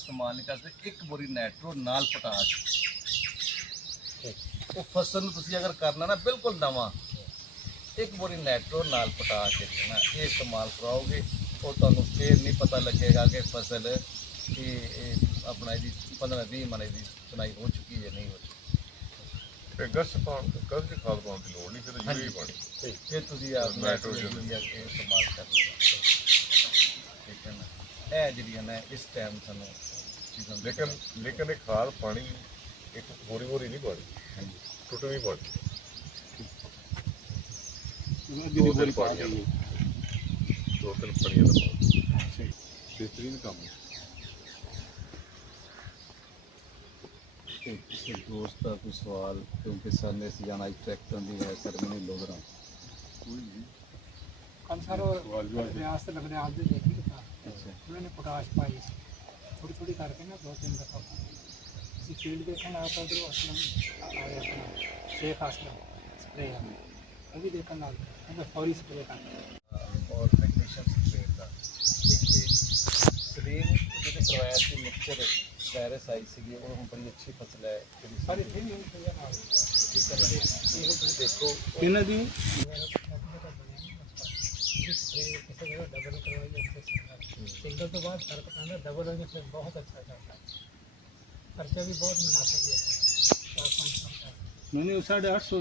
इस्तेमाल नहीं कर सकते। एक बोरी नाइट्रो नाल पोटाश, वो फसल नूं तुसीं अगर करना ना बिल्कुल नवां, एक बोरी नाइट्रो नाल पोटाश है ना ये इस्तेमाल कराओगे और तुहानूं फिर नहीं पता लगेगा कि फसल अपना जी 15-20 मन की चुनाई हो चुकी है नहीं हो चुकी। गस गस की खाद पाने की लोड़ नहीं, फिर हाँ यूरिया जी, पानी फिर तुसीं आप नाइट्रोजन यूरिया इस्तेमाल करना, ठीक है ना। ਇਹ ਜਿਹੜੀਆਂ ਨੇ ਇਸ ਟਾਈਮ ਸਾਨੂੰ ਚੀਜ਼ਾਂ ਦੀ लेकिन एक खाद पानी एक बोरी बोरी नहीं पानी, ਹਾਂਜੀ टुटवी पानी दो दिन पानियां दो तीन पानियां का पानी बेहतरीन काम है। ਕਿਸੇ ਦੋਸਤ ਦਾ ਕੋਈ ਸਵਾਲ, ਕਿਉਂਕਿ ਸਰ ਨੇ ਅਸੀਂ ਜਾਣਾ ਟਰੈਕਟਰ ਦੀ ਹੈ ਸਰ ਮੈਨੂੰ ਲੋਗ ਰਹਾ कल सर रियासत लगने आते देखी था, अच्छा उन्होंने पोटाश पाई थोड़ी थोड़ी करके ना 2-3 दफा किसी फील्ड देखने आया था, उधर असलम आए अपना शेख असलम स्प्रे वो भी देखने लग गया फौरी स्प्रे कर और मैग्नीशियम सल्फेट का सलीम ਜਿਹਨੇ ਕਰਵਾਇਆ ਸੀ ਮਿਕਸਚਰ ਵਾਇਰਸ ਆਈ ਸੀਗੀ ਉਹ ਹੁਣ ਬੜੀ ਅੱਛੀ ਫਸਲ ਹੈ ਜਿਹੜੀ सारे थे भी उनके यहाँ ਠੀਕ ਹੈ ਨਾ। ਇਹ ਹੁਣ ਤੁਸੀਂ ਦੇਖੋ इन्हें दी डबल करवाइए सिंगल तो बाद फर्क पैदा, डबल होने से बहुत अच्छा चलता है, खर्चा भी बहुत मुनासिब है 4-5 साल का। मैंने 850